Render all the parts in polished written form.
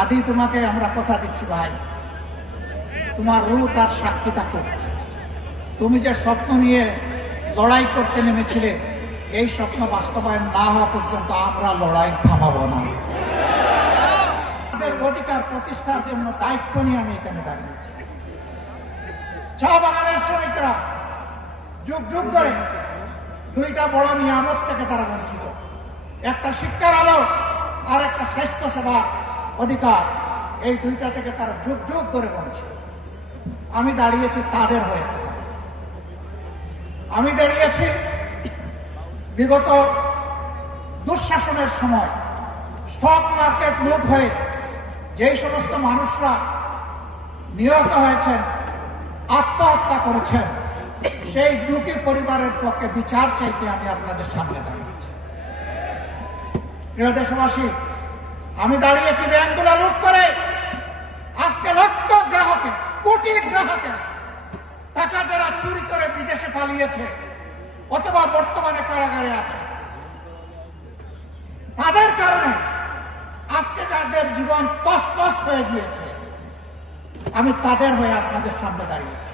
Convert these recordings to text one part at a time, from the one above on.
আদি তোমাকে আমরা কথা দিচ্ছি ভাই, তোমার রূহ তার সাক্ষী থাকুক। তুমি যে স্বপ্ন নিয়ে লড়াই করতে নেমেছিলে, এই স্বপ্ন বাস্তবায়ন না হওয়া পর্যন্ত আমরা লড়াই থামাবো না। আমাদের অধিকার প্রতিষ্ঠার জন্য দায়িত্ব নিয়ে আমি এখানে দাঁড়িয়েছি। চা বাগানের শ্রমিকরা যুগ যুগ ধরে দুইটা বড় নিয়ামত থেকে তারা বঞ্চিত, একটা শিক্ষার আলো আর একটা স্বাস্থ্য সেবার অধিকার। এই দুইটা থেকে তারা যুগ যুগ ধরে বঞ্চিত। আমি দাঁড়িয়েছি তাদের হয়ে কথা বলতে। আমি দাঁড়িয়েছি বিগত দুঃশাসনের সময় স্টক মার্কেট লুট হয়ে যেই সমস্ত মানুষরা নিহত হয়েছেন, আত্মহত্যা করেছেন, সেই দুটি পরিবারের পক্ষে বিচার চাইতে আমি আপনাদের সামনে দাঁড়িয়েছি। প্রিয় দেশবাসী, আমি দাঁড়িয়েছি ব্যাংকগুলো লুট করে আজকে লক্ষ গ্রাহকের, কোটি গ্রাহকের টাকা যারা চুরি করে বিদেশে পালিয়েছে অথবা বর্তমানে কারাগারে আছে, তাদের কারণে আজকে যাদের জীবন তছনছ হয়ে গিয়েছে, আমি তাদের হয়ে আপনাদের সামনে দাঁড়িয়েছি।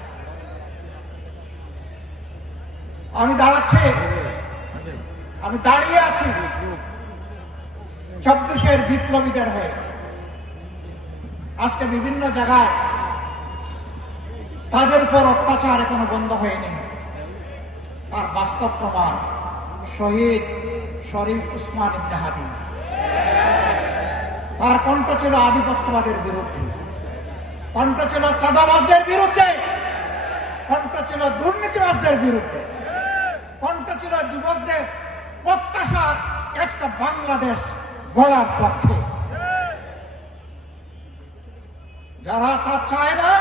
আমি দাঁড়িয়ে আছি ২৪-এর বিপ্লবীদের হয়ে। আজকে বিভিন্ন জায়গায় তাদের উপর অত্যাচার এখনো বন্ধ হয়নি। তার বাস্তব প্রমাণ শহীদ শরীফ উসমান ইবনে হাদি। তার কণ্ঠ ছিল আধিপত্যবাদের বিরুদ্ধে, কণ্ঠ ছিল চাঁদাবাজদের বিরুদ্ধে, কণ্ঠ ছিল দুর্নীতিবাজদের বিরুদ্ধে, কণ্ঠ ছিল যুবকদের প্রত্যাশার একটা বাংলাদেশ গড়ার পক্ষে। যারা তা চায় না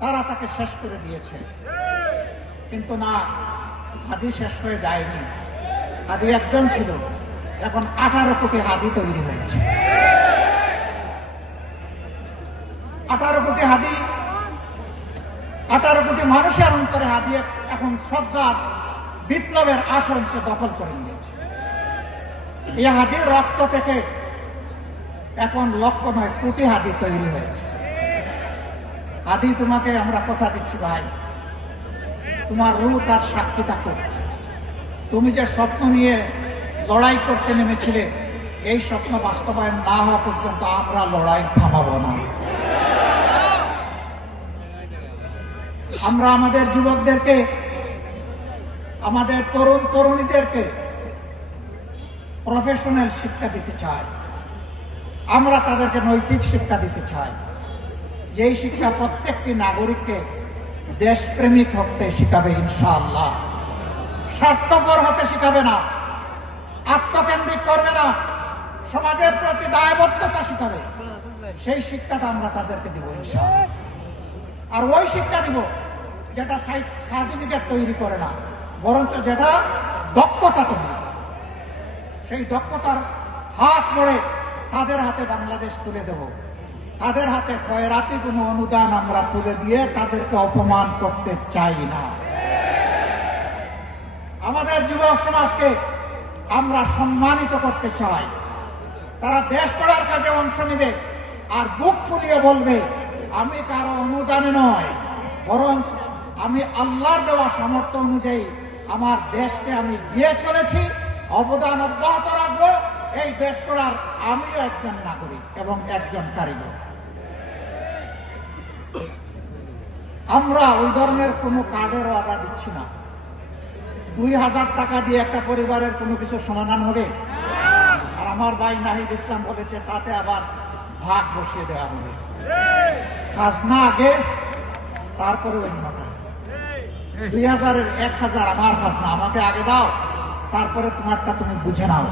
তারা তাকে শেষ করে দিয়েছে, কিন্তু না, হাদি শেষ হয়ে যায়নি। হাদি একজন ছিল, এখন 18 কোটি হাদি তৈরি হয়েছে। 18 কোটি হাদি, 18 কোটি মানুষের অন্তরে হাদি এখন শ্রদ্ধার বিপ্লবের আসন সে দখল করে নিয়েছে। এই হাদির রক্ত থেকে এখন লক্ষ নয় কোটি হাদি তৈরি হয়েছে। হাদি তোমাকে আমরা কথা দিচ্ছি ভাই, তোমার রূহ তার সাক্ষী থাকুক। তুমি যে স্বপ্ন নিয়ে লড়াই করতে নেমেছিলে, এই স্বপ্ন বাস্তবায়ন না হওয়া পর্যন্ত আমরা লড়াই থামাবো না। আমরা আমাদের যুবকদেরকে, আমাদের তরুণ তরুণীদেরকে প্রফেশনাল শিক্ষা দিতে চাই। আমরা তাদেরকে নৈতিক শিক্ষা দিতে চাই, যেই শিক্ষা প্রত্যেকটি নাগরিককে দেশপ্রেমিক হতে শিখাবে ইনশাআল্লাহ। স্বার্থপর হতে শিখাবে না, আত্মকেন্দ্রিক করবে না, সমাজের প্রতি দায়বদ্ধতা শিখাবে। সেই শিক্ষাটা আমরা তাদেরকে দিব ইনশাআল্লাহ। আর ওই শিক্ষা দিব যেটা সার্টিফিকেট তৈরি করে না, বরঞ্চ যেটা দক্ষতা তৈরি করে। সেই দক্ষতার হাত ধরে তাদের হাতে বাংলাদেশ তুলে দেব। তাদের হাতে খয়রাতি কোনো অনুদান আমরা তুলে দিয়ে তাদেরকে অপমান করতে চাই না। আমাদের যুব সমাজকে আমরা সম্মানিত করতে চাই। তারা দেশ গড়ার কাজে অংশ নেবে আর বুক ফুলিয়ে বলবে, আমি কারো অনুদানে নয়, বরঞ্চ আমি আল্লাহর দেওয়া সামর্থ্য অনুযায়ী আমার দেশকে আমি দিয়ে চলেছি, অবদান অব্যাহত রাখবো। এই দেশ গড়ার আমিও একজন নাগরিক এবং একজন কারিগর। আমরা ওই ধরনের কোনো কার্ডের ওয়াদা দিচ্ছি না। 2000 টাকা দিয়ে একটা পরিবারের কোনো কিছু সমাধান হবে? আর আমার ভাই নাহিদ ইসলাম বলেছে তাতে আবার ভাগ বসিয়ে দেওয়া হবে। খাজনা আগে, তারপরে অন্যটা। 2000-এর 1000 আমার খাজনা, আমাকে আগে দাও, তারপরে তোমারটা তুমি বুঝে নাও।